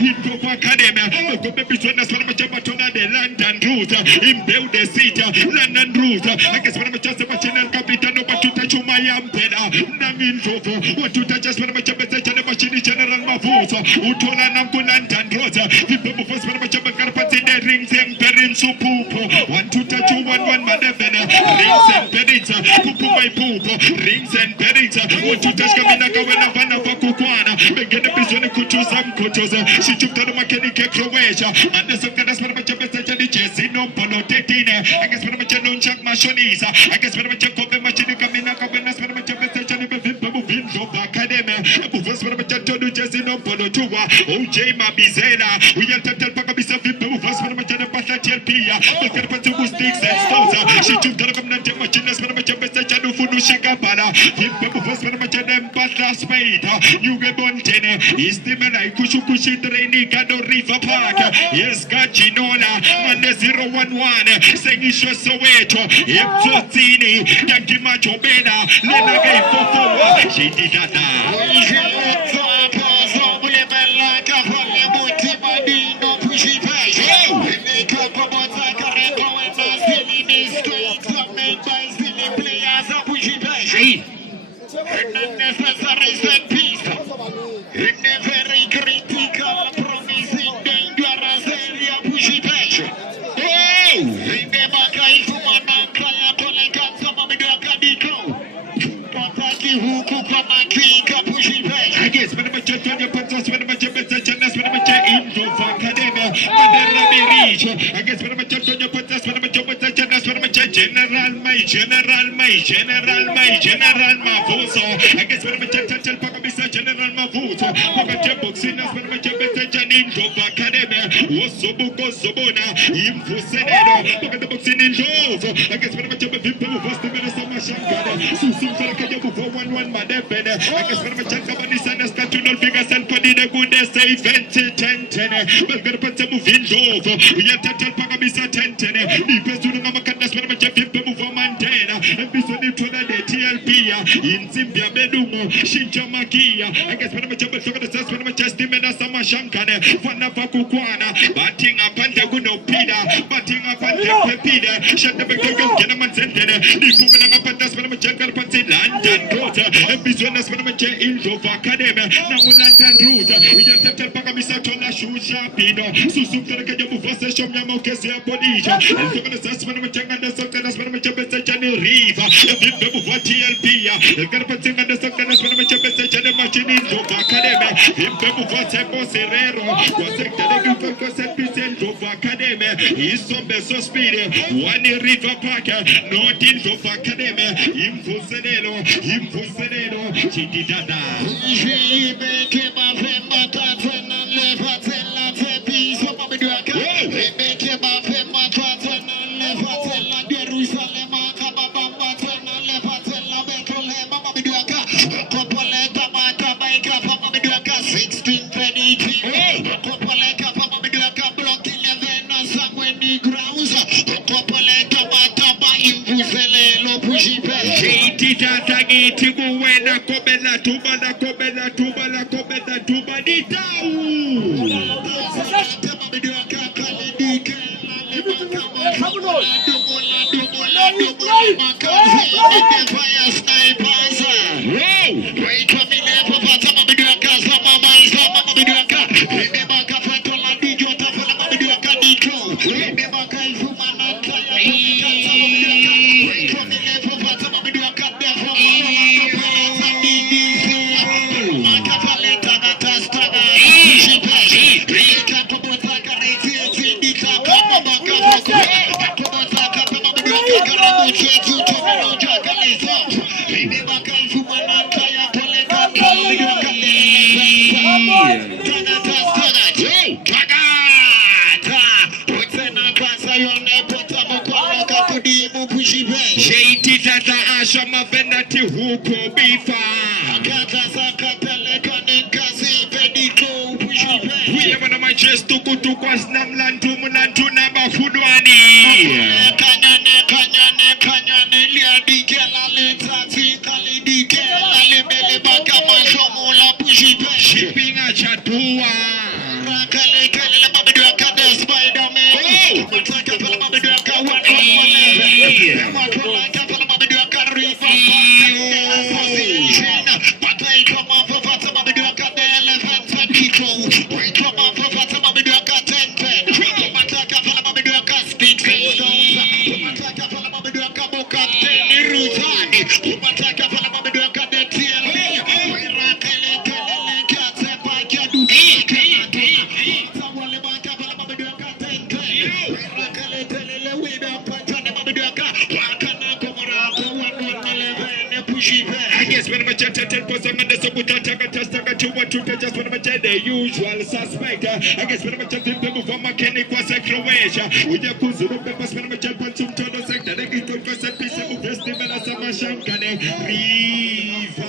info for academy, who come between us when I'm a Jamatona, the London route, in build the city, London route, I guess when I'm just a channel captain, but to touch my ampena, Namin Fofo, what to touch us when I'm a machine General Mafuso, Utola Nampulantan route, the people first when I'm a Jamakarapat in the rings and Perin Supupo, one to touch you, one Madavena, rings and Perita, Pupu my poop, rings and Perita, what to touch Kaminaka when a Vana Vakukwana, begin a business could choose some coaches, she took the mechanic Croatia, and the second as when I'm a Jesse, no Polo Tetina, I guess when I'm a Janon Chuck Machonisa, I guess when I'm a Chuck of the machine Kaminaka when I'm a Jesse of Academy, first when I'm a Jaton Jesse, no Polo Tua, OJ Mabizela, we have to tell Pacabisa people, first when I'm a Janapata Pia, look at the sticks and stones, she took the machines when I'm a Janu Funushikapana, people first when I'm a Janam Pata Spade, you get Montene, is the Manai Kushukushi Training Kano River Park, yes, Gachinola, and the 011, Sengisha Soweto, Ipsotini, Yakimacho Bena, Lena Gay Fofoa, she did that. Unnecessary set piece in a very critical, promising, dangerous area, pushy patch. Oh! Remember, guys, Manakaya, Tolekan, some of the Akadiko. Pataki, Huku, Kamakika, pushy patch. I guess when I'm a jet on your pants, when I'm a jet, when I'm a jet into Academia, Madera Berich. I guess when I'm a jet on your pants, when I'm a jet, when I'm a jet, General Mafuso. I guess when I'm a jet, Pacabisa, General Mafuso. Pacate Boxinas, when I'm a jet, Janin of Academia, Wosobuko Sobona, Infusenero, Pacate Boxin in Jove. I guess when I'm a jet, people who was the minister Mashangana, Susim Sarakayabu for 1 Madepene. I guess when I'm a jet, Cabanisana, Statual figures and Padina Good, say 10. But going to put some of in Jove. We have to tell Pacabisa 10. The person of Makanas, when I'm a jet, people for Montana, and Bissoni to the TLP, in Zimbia Bedumo, Shinjamakia. I guess when I'm a jet, when I'm a Testimena Samashankane, Fanafakukwana, batting up and the Gunopida, batting up and the Pepida, shut the Begogo, Genaman Sentene, the Kumana Patas, when I'm a jet, London Road, and Bishonas, when I'm a jet, Info Academy, now London Road, we have to tell Pagamisa Tola Shusha Pino, Susum Tarakayamu for Session Yamokesia Bodija, and so the Sasman of Changa, the Sokanas, when I'm a Chapesachani Riva, and the Bebu for TLP, the Garpatin and the Sokanas, when I'm a Chapesachani Machine Info Academy, in Bebu for Tempo Serrero, was a Academy, is some beso speed, one River Park, not Info Academy, Info Senero, Chitidada. Sasa Asha Mavenati huko bifa. Wile wana majestu kutukwa snamlantu mlantu na bafudwani. Kanyane liadike laleta zikalidike lalebele baka mashomola pushipe. Shipping achatua. Rakale la babedwa kada Spider-Man. Mataka pala babedwa ka one. Mataka pala babedwa ka river. Patai kama fafata babedwa ka elephant and control. Kama fafata babedwa ka 10. Mataka pala babedwa ka speed stones. Mataka pala babedwa ka boka 10 rutani. Mataka pala babedwa ka TLB. Rakale ka tepa ka du. I guess when I'm chatting 10% and the subutaka testaka to what to just when I'm the usual suspect. I guess when I'm chatting people for mechanic was a Croatia. With your Kuzuru peppers when I'm chatting some total sector, they get to a piece of festival as a Mashankane. Riva.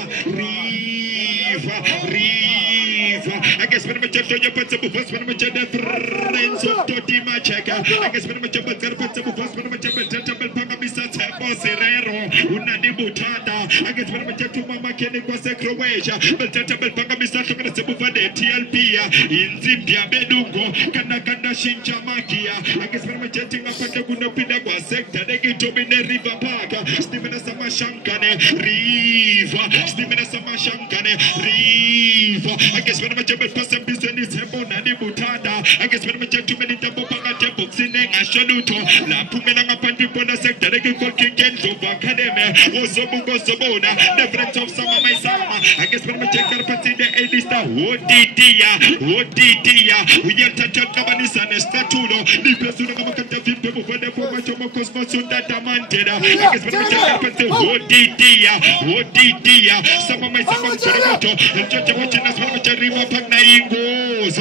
I guess when I'm chatting your principal first when I'm chatting friends of Toti Macheka. I guess when I'm chatting principal first when I'm chatting Pagamisa Tempo Serrero, Unanibutada. I guess when I'm chatting Mama Kenny was a Croatia, but Table Pagamisa to the TLP in Zimbia Bedungo, Kanakanda Shinjamakia. I guess when I'm chatting up at the Gunopinagua sector, they get to be the River Park, Stephen Samashankane, Riva, Stephen Samashankane, Riva. I guess when I'm chatting person business, Nanibutada. I guess when I'm chatting many Temple Temple, Sine, Ashanuto, La Pumena Pandipona sector, they get cooking of Academy, Ozobugo Sobona, the friends of Sama my Sama. I guess when I'm checking the Elista, Odidia, we are touching Cabanis and Statuno, the person of the people for the former Cosmos that demanded. I guess when I'm checking Odidia, Sama my Sama, and Judge watching us from the river Pagnaingos,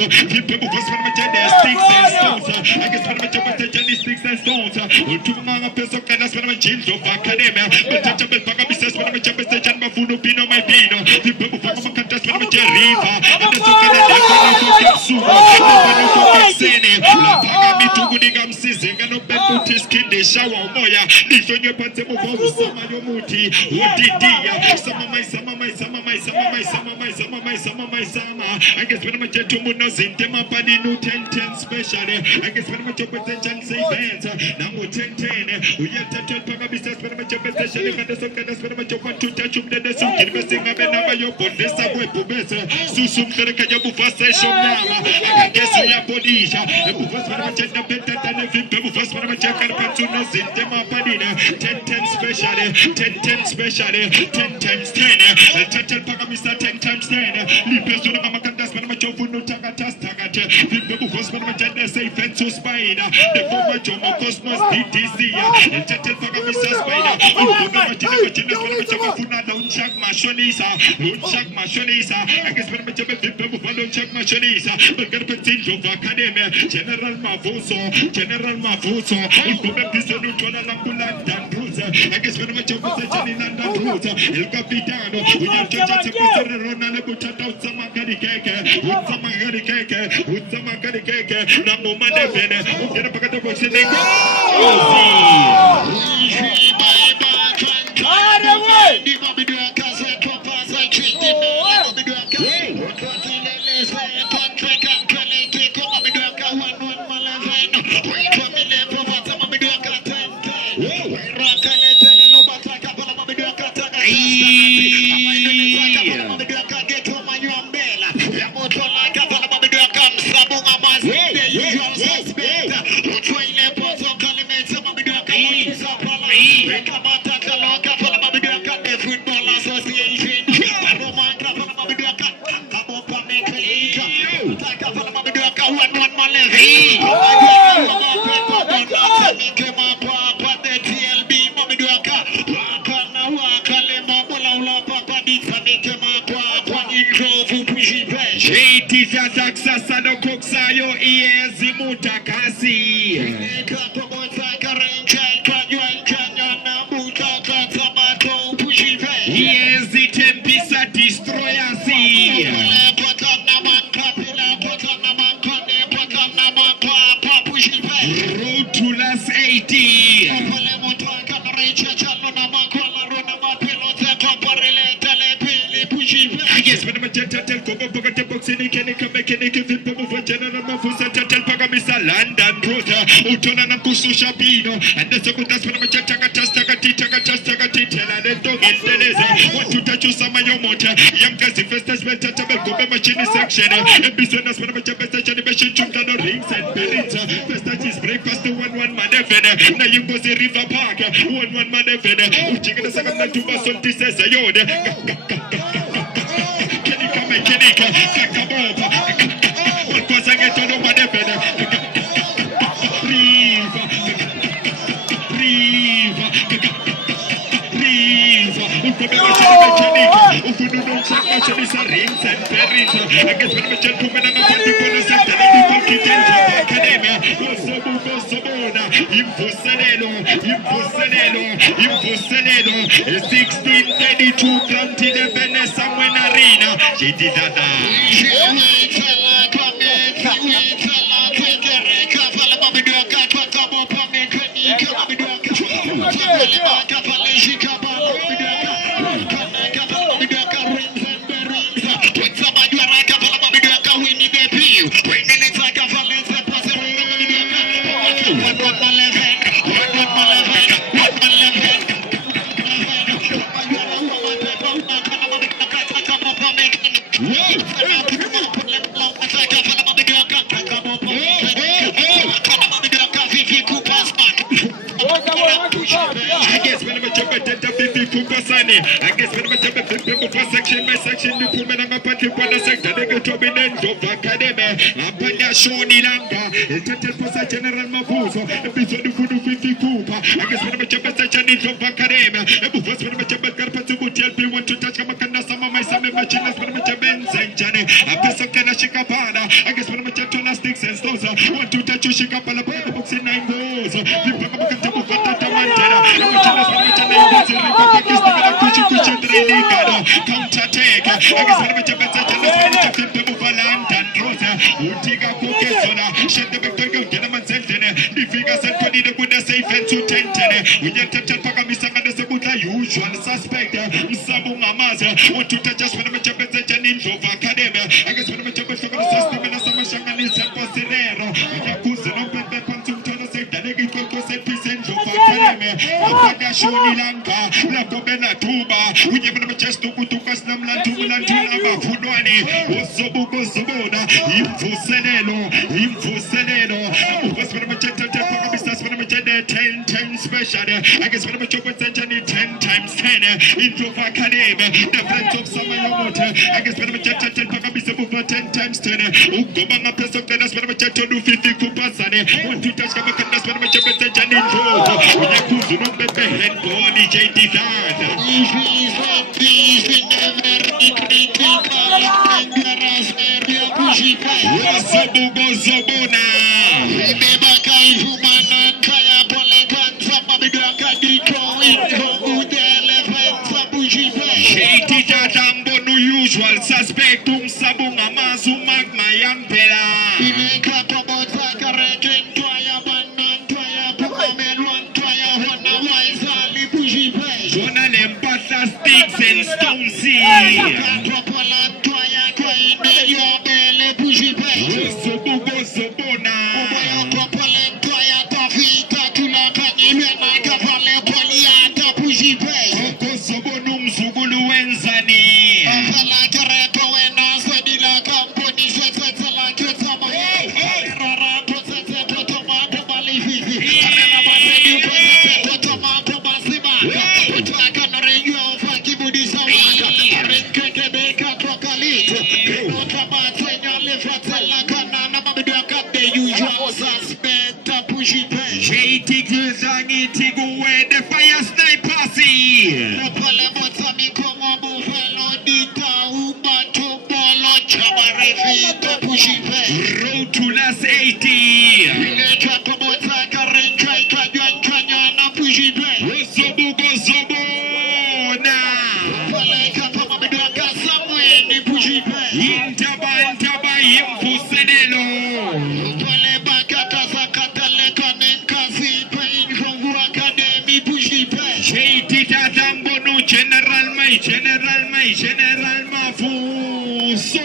people for some of the sticks and stones. I guess when I'm checking sticks and stones, Ultima Peso Canas when I'm changed of Academia, but touchable Pagabisas when I'm checking station Mafuno Pino, my Pino, the people from Macantas when I'm Riva, and the Suka, Pagami to Gudigam Sissing, and Obetis Kid, the Shawa Moya, the Sonia Patemo, Samayo Muti, Odidia, some my Sama. I guess when I'm a gentleman, in Temapadi, no 10 specially. I guess when I'm a potential say bands, now 10, we have to Pagabisas when I'm a special, and the Soka, that's when I'm a want to touch up the Suki, investing up in your Podesta, Susum, Kajabufa, Shomama. I guess we are Podisha, the first one I check the better than the film, first one I check and Patunas in Temapadina, 10 specially, 10 specially, 10 times 10, and Tatal Pagamista 10 times 10, Lipes to the Mamakandas, Manamachofu, no Tagatas, Tagate, the first one I check the safe and so spider, the former Jomo Cosmos DTC, and Tatal Pagamista spider, Unchak Mashonisa, I guess when I'm people follow Chak Mashonisa, but get Petinto of Academia, General Mafuso, if you have this Nutona Lambulan Danduza, I guess when I'm a job in Landaruza, El Capitano, we have to judge a Ronald Butata, Samakari Keke, with Samakari Keke, Namu Madefene, who get a packet of what's in the Road to last 80. Pale motaka recha chalo na makola rona mapelo zako parele tele pili pujipe. I guess when I'm a jet tell cover pocket box in the can make any give move for general mafusa tell pagamisa London brother utona na kususha bino and the second that's when I'm a jet taka tell and dog in teleza what to touch some of your motor young guys investment table go machine section and business when I'm a jet station machine jump on the rings and berries first that is breakfast the one man event now you go to River Park one man event uchiga the second to bus on this says yode Kenika, Kakaboba, what was I get on over the bed? General Mabuso, episode Kudu 50 Cooper. I guess when I'm a station in Academy, and first when I'm a Carpatu tell me want to touch Kamakana, some of my summer machines when I'm a Ben Saint Johnny, a person can Shikapana. I guess when I'm a Chatona sticks and stones, want to touch Shikapala books in 9 goals. People come to Bukata Mantana, counter take. I guess when I'm a station in Valantan Rosa, Utiga Kukesona, shed the Victoria, Gentleman Seltene, the figures and 20 the Buddha safe and to 10. We get touch Pakamisanga the Sabuta, usual suspect, Sabu Mamaza, want to touch us when I'm a Japan in Jova Academy. I guess when I'm a Japan system and a Samashangan is a Posinero, Yakuza, no Pepe Pantum Tono said, the negative peace and Jova Academy, Shoni Lanka, Lakobena Tuba, we give them a chest to Kutukas Namlan Tulan Fudwani, Osobuko Sobona, Info Seneno, was when I'm a jet 10 times special. I guess when I'm a chocolate 10 times 10 into Academy, the friends of Samayomote. I guess when I'm a jet 10 Pakabisabu 10 times 10. Ugobanga Press of Tennis when I'm a jet to do 50 Kupasane. Want to touch Kamakandas when I'm a jet in Road. Yakuzu no Pepe and Bonnie JD Dad. Zobugo Zobona. Remember guys who man kaya polegan sama bidaka dito into the elephant sabujipe. Shady Dadambo no usual suspect Sabu Mama Sumak Mayampela. Imeka tomota kareken toya banan toya pukamelwan toya hona waisali bujipe. Jona Lempata sticks and stonesy. Katropola toya kwaine yobele bujipe. Zobugo Zobona. The fire sniper see. Road to last 80. Zobugo Zobona. Intaba Imfu Senelo. General Mafuso.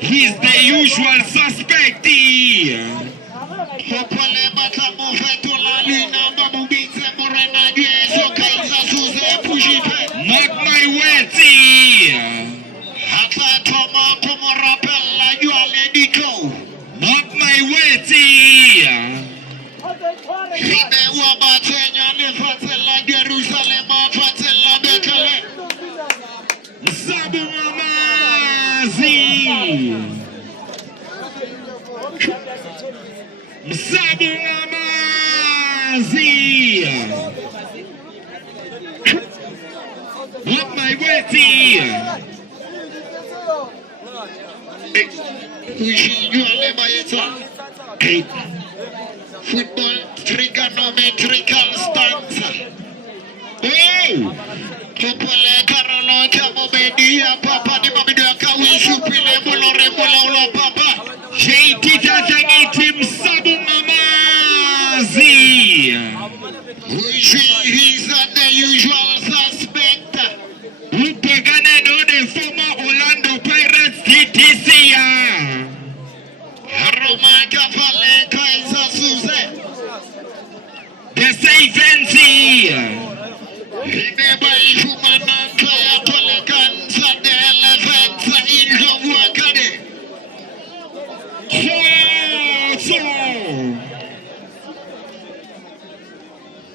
He's the usual suspect. Mark my words. Mark my words. Sabu Mamazi. Sabu Mamazi. Mark my words. Football trigonometrical stance. Popole Carolo Camobedia Papa di Mabidoka Wishupile Bolore Bola Papa. JT Tatangitim Sabu Mamazi. He's the usual suspect. Upaganano, the former Orlando Pirates TTC. Roma Cavale Kaiser Suze. The Savency. Remember human player Pelicans and the elephants in the Wakade.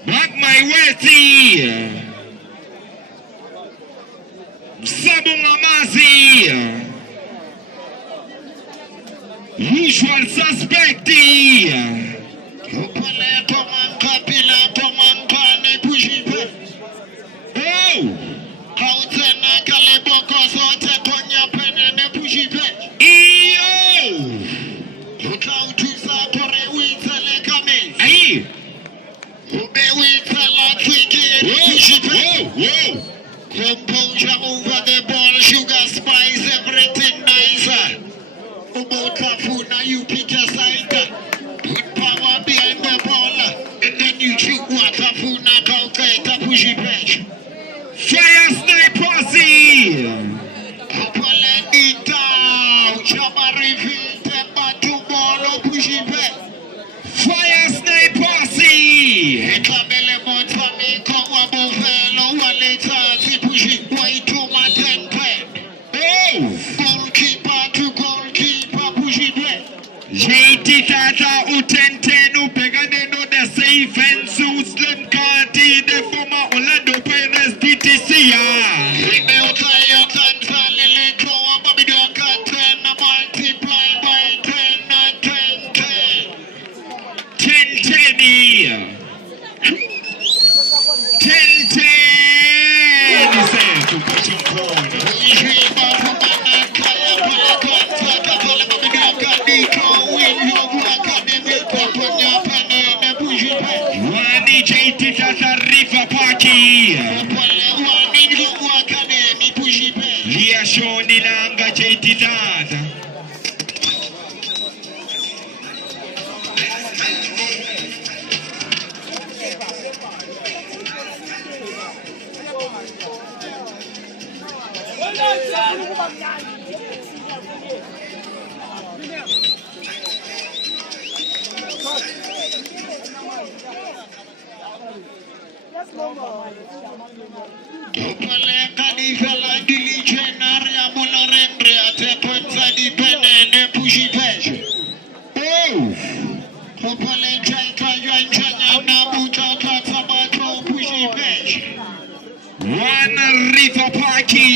Mark my words. Sabu Mamazi. Usual suspect. Composure over the ball, sugar, spice, everything nicer. About food, now you pick a side. Put power behind the ball, and then you drink water, food, now calculate, push it back. Fire sniper. Popolendita, Chaba reveal, temper to ball, push it back. Fire sniper. Ekamele Montami, Kawa Bovelo, Waleta, push it, white to my 10 pen. Goalkeeper to goalkeeper. Orlando Pirates DTC ya. Imeutayo Tanzania leto wa mabidoka tena multiply by 10 na 10 River Party. Liashoni langa JT River Party.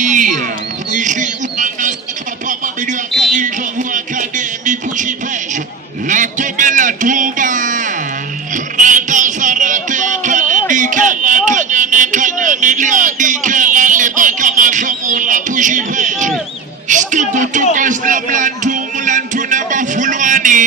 La Kobela Tuba. Stukutuka Slamlantu Mulantu na Bafulwani.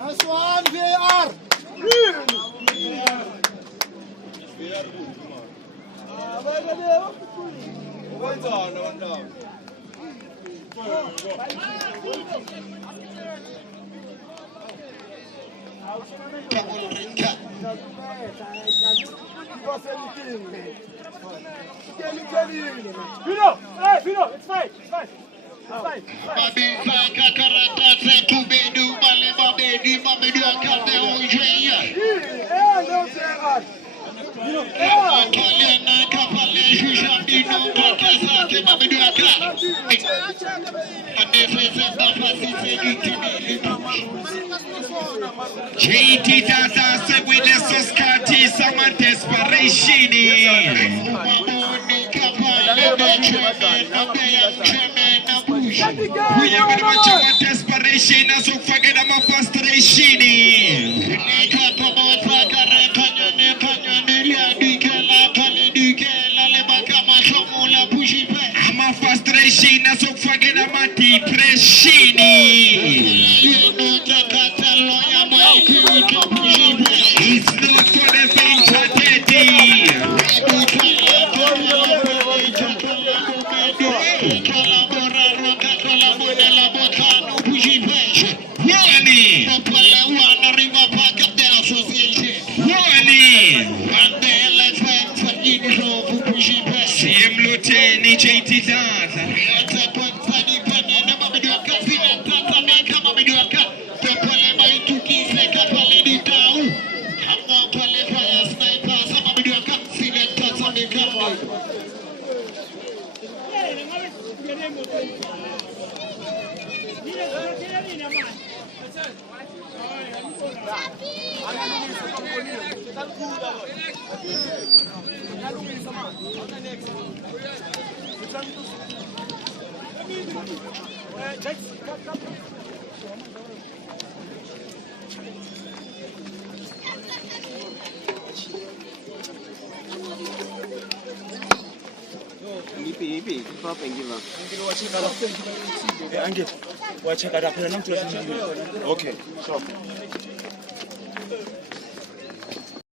Nice one, VAR. Pino, it's fine. JT Tata Seguile Soskati Sama Desperation. We are going to watch desperation as we forget about frustration. I'm a frustration as we forget about depression. It's not for the faint-hearted. JT Tata. Okay, so